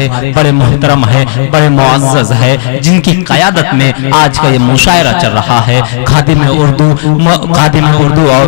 हमारे बड़े मोहतरम है, बड़े मुअज़्ज़ज़ है, जिनकी क़यादत में आज का ये मुशायरा चल रहा है। खादिम उर्दू और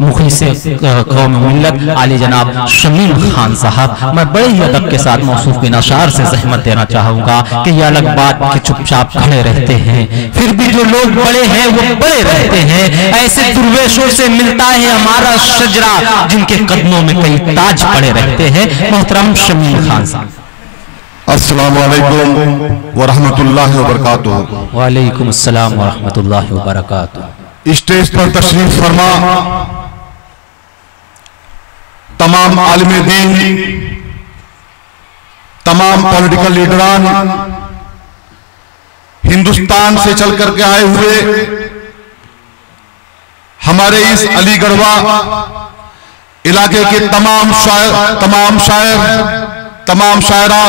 मुखलिस कौम मिल्लत आली जनाब शमीम खान साहब, मैं बड़े ही अदब के साथ मौसूफ बिन अशार से ज़हमत देना चाहूँगा कि ये अलग बात कि चुपचाप खड़े रहते हैं, फिर भी जो लोग बड़े हैं वो बड़े रहते हैं। ऐसे दुर्वेशों से मिलता है हमारा शजरा, जिनके कदमों में कई ताज पड़े रहते हैं। मोहतरम शमीम खान साहब। अस्सलामु अलैकुम व रहमतुल्लाहि व बरकातुहू। वालेकुम अस्सलाम व रहमतुल्लाहि व बरकातुहू। स्टेज पर तशरीफ फरमा तमाम आलिम दीन, तमाम पॉलिटिकल लीडरान, हिंदुस्तान से चल करके आए हुए हमारे इस अलीगढ़वा इलाके के तमाम शायर, तमाम शायरा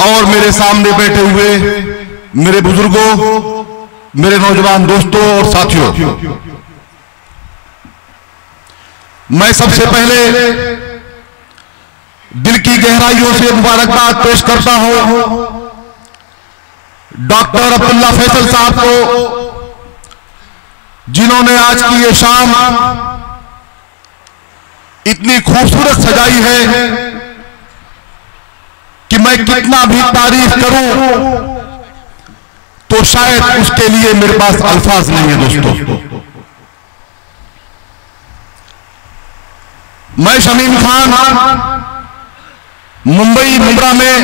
और मेरे सामने बैठे हुए मेरे बुजुर्गों, मेरे नौजवान दोस्तों और साथियों, मैं सबसे पहले दिल की गहराइयों से मुबारकबाद पेश करता हूं डॉक्टर अब्दुल्ला फैसल साहब को, जिन्होंने आज की ये शाम इतनी खूबसूरत सजाई है कि मैं कितना भी तारीफ करूं तो शायद उसके लिए मेरे पास अल्फाज नहीं है। दोस्तों, मैं शमीम खान मुंबई मुंब्रा में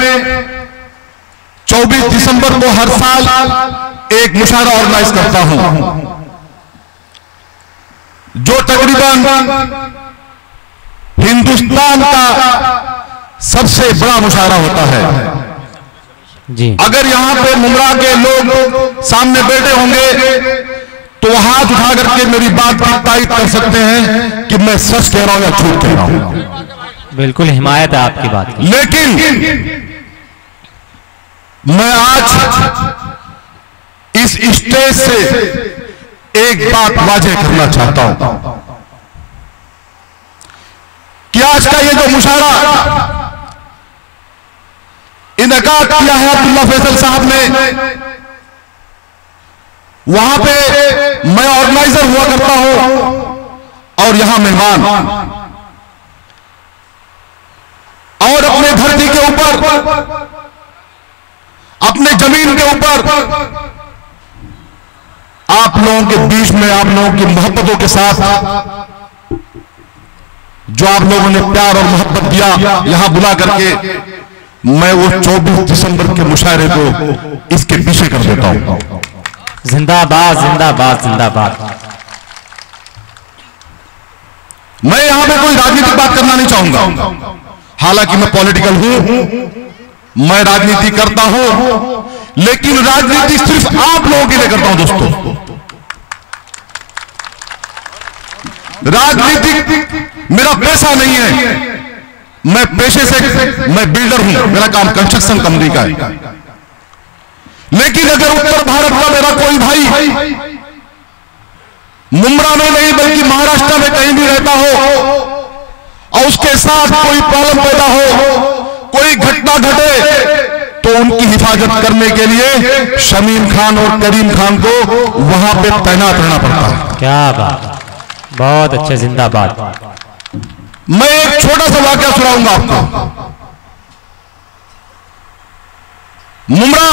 24 दिसंबर को हर साल एक मुशायरा ऑर्गेनाइज करता हूं, जो तकरीबन हिंदुस्तान का सबसे बड़ा मुशायरा होता है जी। अगर यहां पे मुंब्रा के लोग सामने बैठे होंगे तो हाथ उठा करके मेरी बात की तायीद कर सकते हैं कि मैं सच कह रहा हूं या झूठ कह रहा हूं। बिल्कुल हिमायत है आपकी बात की। लेकिन मैं आज इस स्टेज से एक बात वाज़ेह करना चाहता हूं कि आज का ये जो मुशायरा इनकाद किया है अब्दुल्ला फैसल साहब ने, वहां पे मैं ऑर्गेनाइजर हुआ करता हूं और यहां मेहमान, और अपने धरती के ऊपर, अपने जमीन के ऊपर आप लोगों के बीच में, आप लोगों की मोहब्बतों के साथ जो आप लोगों ने प्यार और मोहब्बत दिया यहां बुला करके, मैं वो 24 दिसंबर के मुशायरे को इसके पीछे कर देता हूं। जिंदाबाद जिंदाबाद जिंदाबाद। मैं यहां पे कोई राजनीतिक बात करना नहीं चाहूंगा, हालांकि मैं पॉलिटिकल हूं, मैं राजनीति करता हूं, लेकिन राजनीति सिर्फ आप लोगों के लिए करता हूं। दोस्तों, राजनीति मेरा पेशा नहीं है, मैं पेशे से मैं बिल्डर हूं, मेरा काम कंस्ट्रक्शन कंपनी का है। लेकिन अगर उत्तर भारत का मेरा कोई भाई मुंब्रा में नहीं बल्कि महाराष्ट्र में कहीं भी रहता हो और उसके साथ कोई प्रॉब्लम पैदा हो, कोई घटना घटे, तो उनकी हिफाजत करने के लिए शमीम खान और करीम खान को वहां पे तैनात रहना पड़ता है। क्या बात, बहुत अच्छे, जिंदाबाद। मैं एक छोटा सा वाकया सुनाऊंगा आपको। मुंब्रा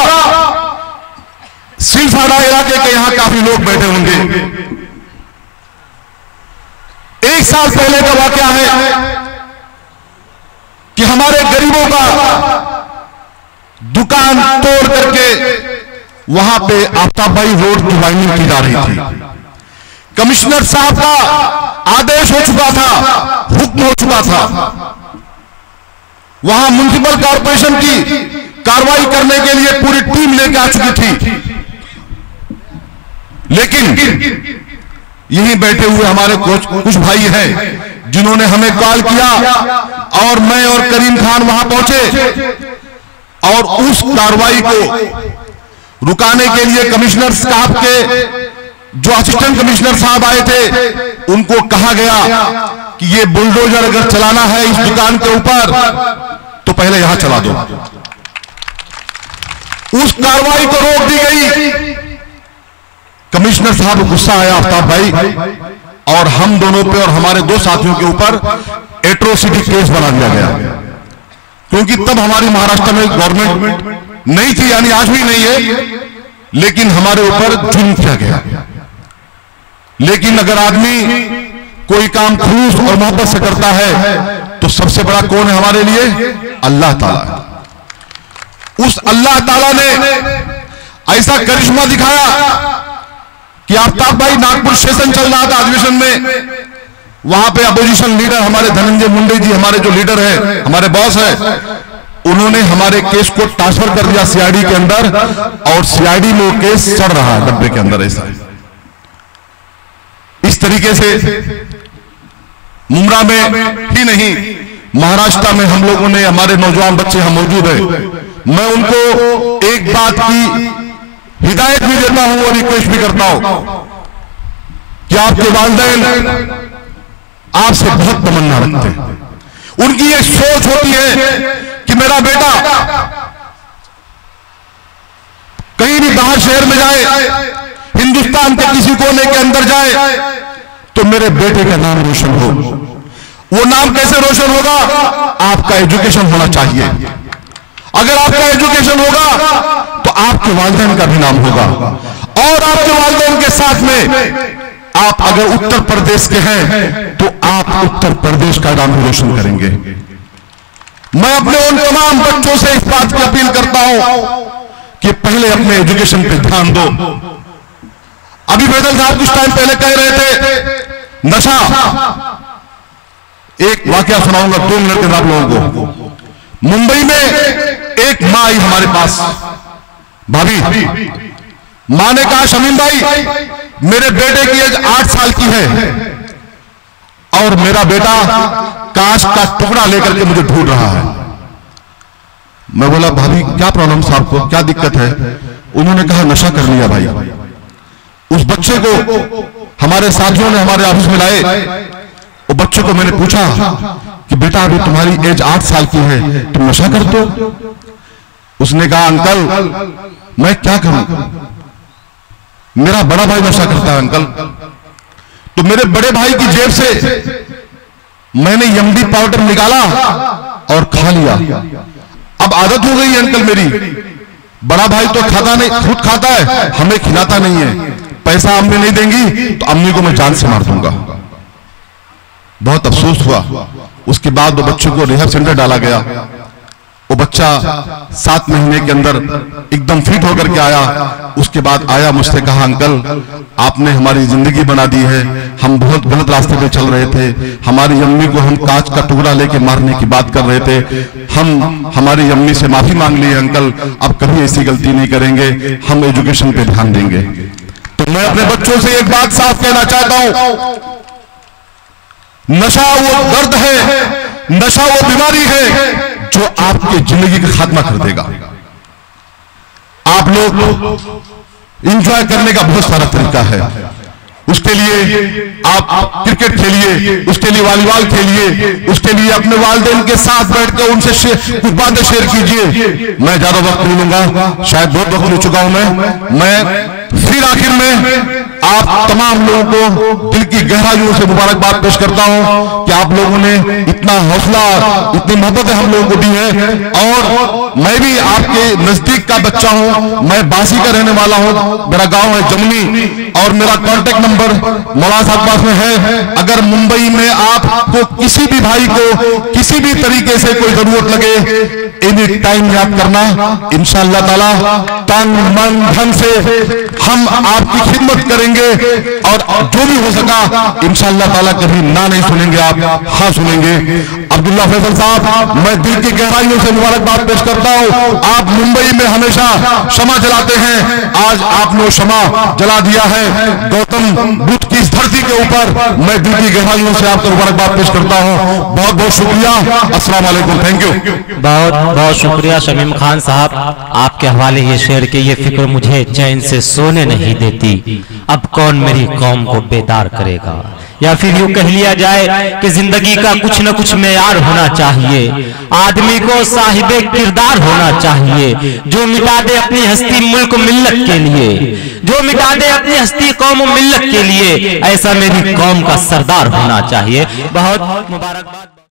सिलफाड़ा इलाके के यहां काफी लोग बैठे होंगे। एक साल पहले का वाकया है कि हमारे गरीबों का दुकान तोड़ करके वहां पे आफ्ताब भाई रोड की वाइंडिंग की जा रही थी। कमिश्नर साहब का आदेश हो चुका था, हुक्म हो चुका था, वहां म्युनिसिपल कॉर्पोरेशन की कार्रवाई करने के लिए पूरी टीम लेके आ चुकी थी। लेकिन यहीं बैठे हुए हमारे कुछ भाई हैं जिन्होंने हमें कॉल किया और मैं और करीम खान वहां पहुंचे और उस कार्रवाई को रुकाने के लिए कमिश्नर साहब के जो असिस्टेंट कमिश्नर साहब आए थे उनको कहा गया कि ये बुलडोजर अगर चलाना है इस दुकान के ऊपर तो पहले यहां चला दो। उस कार्रवाई को रोक दी गई। कमिश्नर साहब को गुस्सा आया आफ्ताब भाई, और हम दोनों पे और हमारे दो साथियों के ऊपर एट्रोसिटी केस बना दिया गया, क्योंकि तब हमारी महाराष्ट्र में गवर्नमेंट नहीं थी, यानी आज भी नहीं है, लेकिन हमारे ऊपर जुल्म किया गया। लेकिन अगर आदमी कोई काम खुलूस और मोहब्बत से करता है तो सबसे बड़ा कौन है हमारे लिए? अल्लाह ताला। उस अल्लाह ताला ने ऐसा करिश्मा दिखाया कि आफ्ताब भाई नागपुर सेशन चल रहा था अधिवेशन में, वहां पे अपोजिशन लीडर हमारे धनंजय मुंडे जी, हमारे जो लीडर है, हमारे बॉस है, उन्होंने हमारे केस को ट्रांसफर कर दिया सीआईडी के अंदर, और सीआईडी में वो केस चढ़ रहा है डब्बे के अंदर। ऐसा इस तरीके से मुमरा में ही नहीं, महाराष्ट्र में हम लोगों ने, हमारे नौजवान बच्चे हम मौजूद हैं, मैं उनको एक बात की हिदायत भी देता हूं और रिक्वेस्ट भी करता हूं कि आपके वालिदैन आपसे बहुत तमन्ना रखते हैं। उनकी एक सोच होती है कि मेरा बेटा कहीं भी बाहर शहर में जाए, हिंदुस्तान के किसी कोने के अंदर जाए, तो मेरे बेटे का नाम रोशन हो। वो नाम कैसे रोशन होगा? आपका एजुकेशन होना चाहिए। अगर आपका एजुकेशन होगा तो आपके वालिदैन का भी नाम होगा, और आपके वालिदैन के साथ में आप अगर उत्तर प्रदेश के हैं तो आप उत्तर प्रदेश का नाम रोशन करेंगे। मैं अपने उन तमाम बच्चों से इस बात की अपील करता हूं कि पहले अपने एजुकेशन पे ध्यान दो। अभी बैदल साहब कुछ टाइम पहले कह रहे थे नशा, एक वाकया सुनाऊंगा 2 मिनट के आप लोगों को। मुंबई में एक मां आई हमारे पास, भाभी, मां ने कहा शमीम भाई मेरे बेटे की एज 8 साल की है और मेरा बेटा कांच का टुकड़ा लेकर के मुझे ढूंढ रहा है। मैं बोला भाभी क्या प्रॉब्लम साहब को, क्या दिक्कत है? उन्होंने कहा नशा कर लिया भाई। उस बच्चे को हमारे साथियों ने हमारे ऑफिस में लाए। वो बच्चे को मैंने पूछा कि बेटा अभी तुम्हारी एज 8 साल की है, तुम नशा करते हो? उसने कहा अंकल मैं क्या करूं, मेरा बड़ा भाई नशा करता है अंकल। तो मेरे बड़े भाई की जेब से मैंने यमडी पाउडर निकाला और खा लिया। अब आदत हो गई अंकल मेरी, बड़ा भाई तो खाता नहीं, खुद खाता है, हमें खिलाता नहीं है। पैसा अम्मी नहीं देंगी तो अम्मी को मैं जान से मार दूंगा। बहुत अफसोस हुआ। उसके बाद वो बच्चे को रिहैब सेंटर डाला गया। वो बच्चा 7 महीने के अंदर एकदम फिट होकर के आया। उसके बाद आया, मुझसे कहा अंकल आपने हमारी जिंदगी बना दी है, हम बहुत गलत रास्ते पे चल रहे थे, हमारी अम्मी को हम कांच का टुकड़ा लेके मारने की बात कर रहे थे, हम हमारी अम्मी से माफी मांग ली है अंकल, अब कभी ऐसी गलती नहीं करेंगे, हम एजुकेशन पे ध्यान देंगे। तो मैं अपने बच्चों से एक बात साफ कहना चाहता हूं, नशा वो दर्द है, नशा वो बीमारी है जो आपकी जिंदगी का खात्मा कर देगा। आप लोग एंजॉय करने का बहुत सारा तरीका है। उसके लिए आप क्रिकेट खेलिए, उसके लिए वॉलीबॉल खेलिए, उसके लिए अपने वालिदैन के साथ बैठकर उनसे कुछ बातें शेयर कीजिए। मैं ज्यादा वक्त नहीं लूंगा, शायद बहुत वक्त ले चुका हूं। मैं फिर आखिर में आप तमाम लोगों को दिल की गहराइयों से मुबारकबाद पेश करता हूं कि आप लोगों ने इतना हौसला, इतनी मोहब्बत हम लोगों को दी है। और मैं भी आपके नजदीक का बच्चा हूं, मैं बासी का रहने वाला हूं, मेरा गांव है जमुनी, और मेरा कॉन्टेक्ट नंबर मौलाना साहब पास में है। अगर मुंबई में आपको किसी भी भाई को किसी भी तरीके से कोई जरूरत लगे, एनी टाइम याद करना, इंशाअल्लाह ताला तन मन धन से हम आपकी खिदमत करेंगे, और जो भी हो सका इंशाअल्लाह ताला कभी ना नहीं सुनेंगे, आप हाँ सुनेंगे। अब्दुल्ला फैसल साहब, मैं दिल की गहराइयों से मुबारकबाद पेश करता हूं। आप मुंबई में हमेशा शमा जलाते हैं, आज आपने शमा जला दिया है गौतम बुद्ध की इस धरती के ऊपर। मैं दिल की गहराइयों से आपको मुबारकबाद पेश करता हूं। बहुत बहुत शुक्रिया, अस्सलाम वालेकुम, थैंक यू। बहुत बहुत शुक्रिया शमीम खान साहब, आपके हवाले ये शेर के ये फिक्र मुझे चैन से सोने नहीं देती, अब कौन मेरी कौम को बेदार करेगा। या फिर यूं कह लिया जाए कि जिंदगी का कुछ न कुछ मेयार होना चाहिए। आदमी को साहिबे किरदार होना चाहिए, जो मिटा दे अपनी हस्ती मुल्क मिल्लत के लिए, जो मिटा दे अपनी हस्ती कौम मिल्लत के लिए, ऐसा मेरी कौम का सरदार होना चाहिए। बहुत मुबारकबाद।